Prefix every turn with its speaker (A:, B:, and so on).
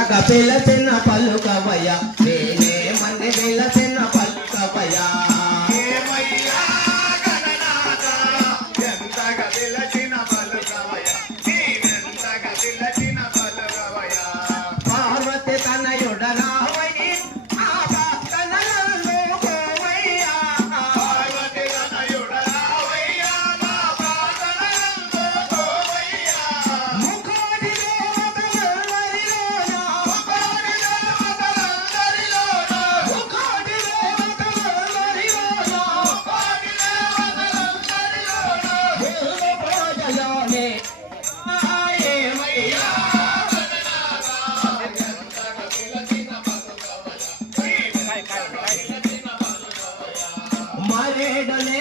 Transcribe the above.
A: పిల్ల చిన్న పళ్ళు కవయ్యా నేనే మంది పిల్ల చిన్న పళ్ళు కవయ్యా
B: ఎంత గదిల చిన్న పళ్ళు కవయ్యా ఎంత
A: ಡೊಲೆ ಡೊಲೆ